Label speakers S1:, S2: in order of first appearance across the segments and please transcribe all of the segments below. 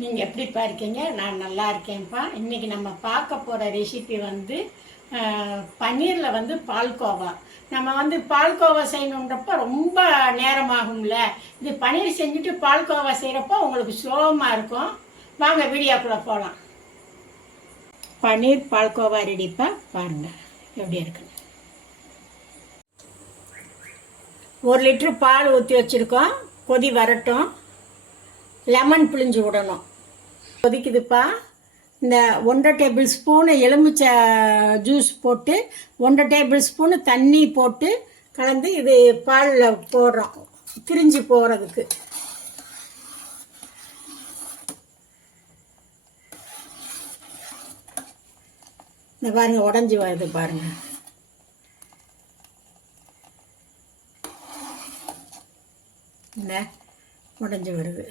S1: நீங்கள் எப்படிப்பா இருக்கீங்க? நான் நல்லா இருக்கேன்ப்பா. இன்றைக்கி நம்ம பார்க்க போகிற ரெசிபி வந்து பன்னீரில் வந்து பால்கோவா. நம்ம வந்து பால்கோவா செய்யணுன்றப்ப ரொம்ப நேரமாகும்ல. இது பன்னீர் செஞ்சுட்டு பால்கோவா செய்கிறப்போ உங்களுக்கு சுலபமாக இருக்கும். வாங்க வீடியோக்குள்ளே போகலாம் பன்னீர் பால்கோவா ரெடிப்பா பாருங்கள் எப்படி இருக்குன்னு ஒரு லிட்ரு பால் ஊற்றி வச்சுருக்கோம். கொதி வரட்டும். லெமன் பிழிஞ்சு விடணும். கொதிக்குதுப்பா. இந்த ஒன்றரை டேபிள் ஸ்பூனு எலுமிச்சை ஜூஸ் போட்டு ஒன்றரை டேபிள் ஸ்பூனு தண்ணி போட்டு கலந்து இது பாலில் போடுறோம். திரிஞ்சு போகிறதுக்கு இந்த பாருங்க உடஞ்சி வருது பாருங்க. இந்த உடஞ்சி வருது.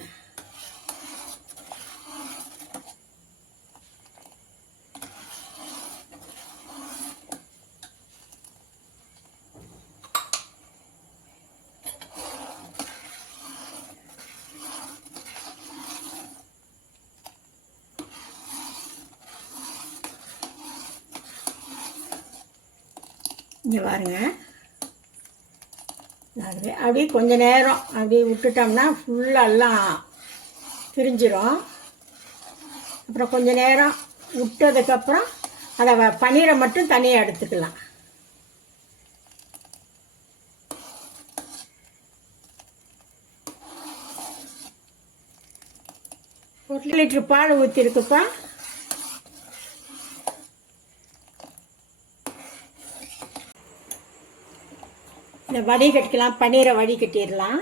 S1: இங்கே பாருங்கள் அது அப்படியே கொஞ்ச நேரம் அப்படியே விட்டுட்டோம்னா ஃபுல்லெல்லாம் பிரிஞ்சிடும் அப்புறம் கொஞ்ச நேரம் விட்டதுக்கப்புறம் அதை வ- பன்னீரை மட்டும் தனியாக எடுத்துக்கலாம். ஒரு லிட்டர் பால் ஊற்றிருக்குப்பா இந்த வடி கட்டிக்கலாம் பன்னீரை வடி கட்டிடலாம்.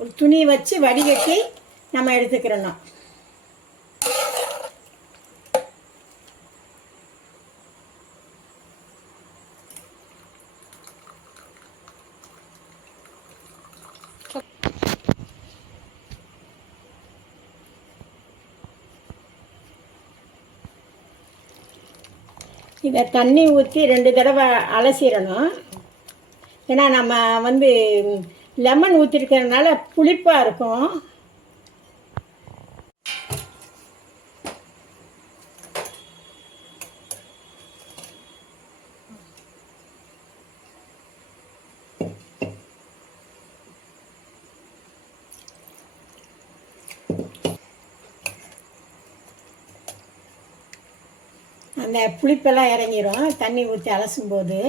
S1: ஒரு துணி வச்சு வடிகட்டி நம்ம எடுத்துக்கிறணும். இதை தண்ணி ஊற்றி ரெண்டு தடவை அலசிடணும். ஏன்னா நம்ம வந்து லெமன் ஊற்றிருக்கிறதுனால புளிப்பாக இருக்கும். அந்த புளிப்பெல்லாம் இறங்கிரும். தண்ணி ஊற்றி அலசும்போது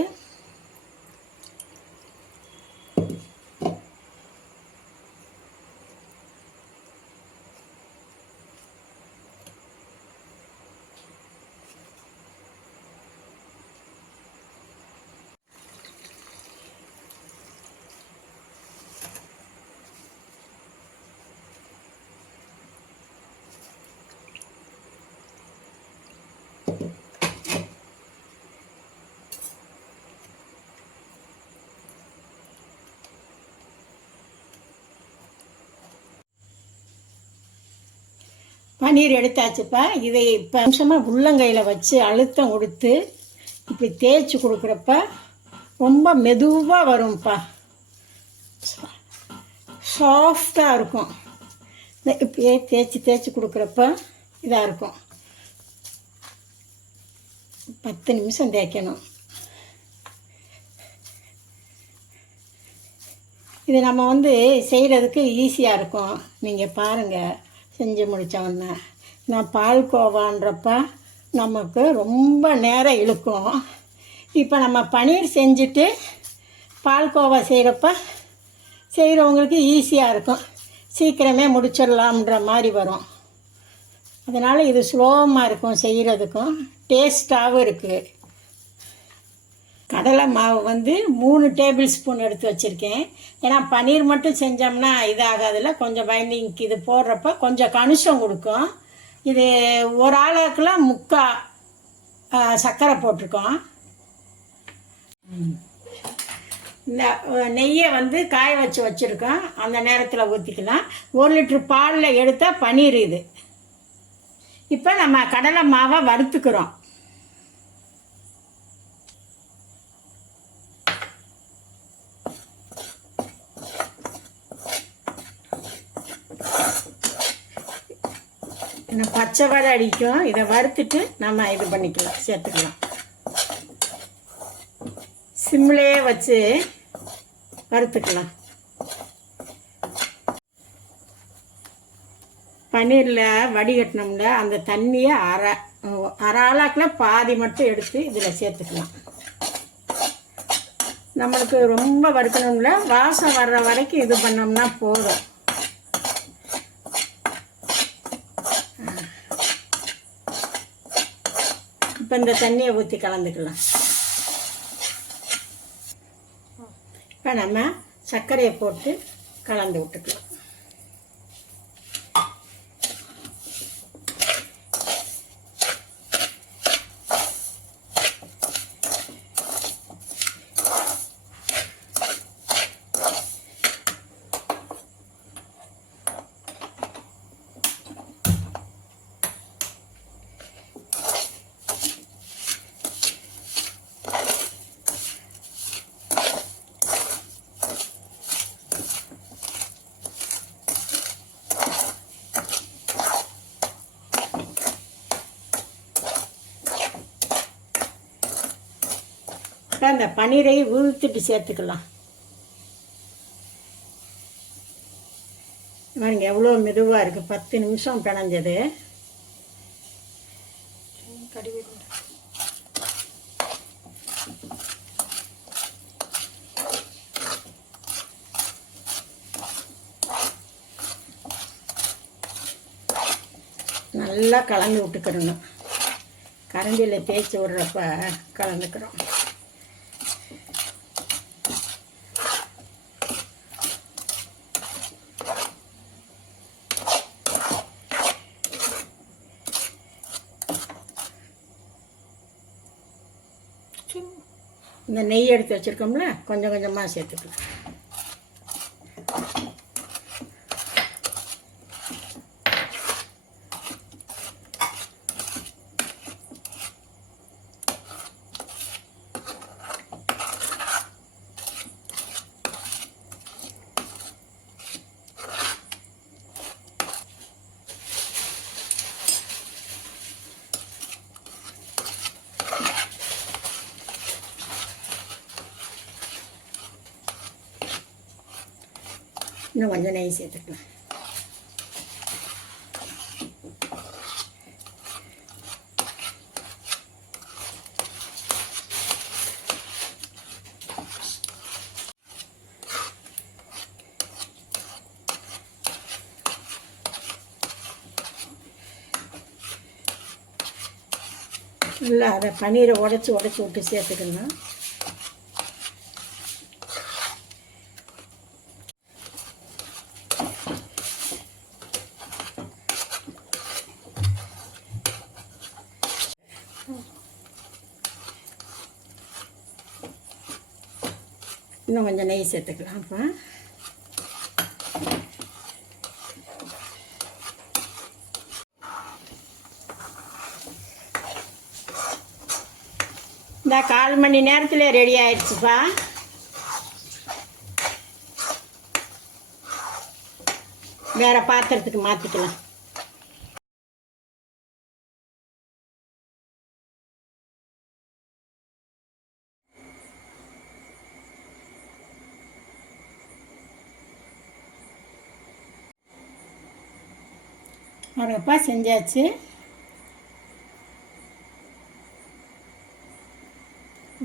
S1: பன்னீர் எடுத்தாச்சுப்பா. இதை இப்போ நிமிஷமாக உள்ளங்கையில் வச்சு அழுத்தம் கொடுத்து இப்படி தேய்ச்சி கொடுக்குறப்ப ரொம்ப மெதுவாக வரும்ப்பா. சாஃப்டாக இருக்கும். இந்த இப்படியே தேய்ச்சி தேய்ச்சி கொடுக்குறப்ப இதாக இருக்கும். பத்து நிமிஷம் தேய்க்கணும். இது நம்ம வந்து செய்கிறதுக்கு ஈஸியாக இருக்கும். நீங்கள் பாருங்கள் செஞ்சு முடித்தோன்னே நான் பால்கோவான்றப்ப நமக்கு ரொம்ப நேரம் இழுக்கும். இப்போ நம்ம பன்னீர் செஞ்சுட்டு பால்கோவா செய்கிறப்ப செய்கிறவங்களுக்கு ஈஸியாக இருக்கும். சீக்கிரமே முடிச்சிடலாம்ன்ற மாதிரி வரும். அதனால் இது சுலபமாக இருக்கும் செய்கிறதுக்கும் டேஸ்ட்டாகவும் இருக்குது கடலை மாவு வந்து மூணு டேபிள் ஸ்பூன் எடுத்து வச்சுருக்கேன். ஏன்னா பன்னீர் மட்டும் செஞ்சோம்னா இதாகாதில்ல கொஞ்சம் பைண்டிங்க்கு இது போடுறப்ப கொஞ்சம் கனுஷம் கொடுக்கும். இது ஒரு ஆளுக்கெல்லாம் முக்கா சர்க்கரை போட்டிருக்கோம். இந்த நெய்யை வந்து காய வச்சு வச்சுருக்கோம். அந்த நேரத்தில் ஊற்றிக்கலாம் ஒரு லிட்ரு பாலில் எடுத்தால் பன்னீர் இது. இப்போ நம்ம கடலை மாவை வறுத்துக்கிறோம். இன்னும் பச்சை வடை அடிக்கும். இதை வறுத்துட்டு நம்ம இது பண்ணிக்கலாம். சேர்த்துக்கலாம். சிம்லேயே வச்சு வறுத்துக்கலாம். பன்னீரில் வடிகட்டினோம்ல அந்த தண்ணியை அரை அரை ஆளாக்கில் பாதி மட்டும் எடுத்து இதில் சேர்த்துக்கலாம். நம்மளுக்கு ரொம்ப வறுக்கணும்ல. வாசம் வர்ற வரைக்கும் இது பண்ணோம்னா போதும். இப்போ இந்த தண்ணியை ஊற்றி கலந்துக்கலாம். இப்போ நம்ம சர்க்கரையை போட்டு கலந்து விட்டுக்கலாம். இப்போ அந்த பன்னீரை உதுத்துட்டு சேர்த்துக்கலாம். பாருங்க எவ்வளோ மெதுவாக இருக்குது பத்து நிமிஷம் பிணைஞ்சது. நல்லா கலந்து விட்டுக்கிடணும் கரண்டியில் தேய்ச்சி விட்றப்ப கலந்துக்கிறோம். இந்த நெய் எடுத்து வச்சுருக்கோம்ல கொஞ்சம் கொஞ்சமாக சேர்த்துக்கலாம். இன்னும் கொஞ்சம் நெய் சேர்த்துக்கலாம். நல்லா அதை பன்னீரை உடச்சி உடச்சி விட்டு சேர்த்துக்கணும் இன்னும் கொஞ்சம் நெய் சேர்த்துக்கலாம் அப்போ. இந்த கால் மணி நேரத்தில் ரெடி ஆயிடுச்சுப்பா. வேற பாத்திரத்துக்கு மாற்றிக்கலாம் பாருங்கப்பா செஞ்சாச்சு.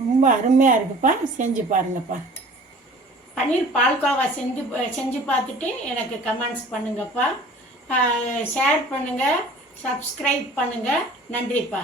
S1: ரொம்ப அருமையாக இருக்குப்பா. செஞ்சு பாருங்கப்பா. பன்னீர் பால்கோவா செஞ்சு செஞ்சு பார்த்துட்டு எனக்கு கமெண்ட்ஸ் பண்ணுங்கப்பா. ஷேர் பண்ணுங்கள் சப்ஸ்கிரைப் பண்ணுங்கள் நன்றிப்பா.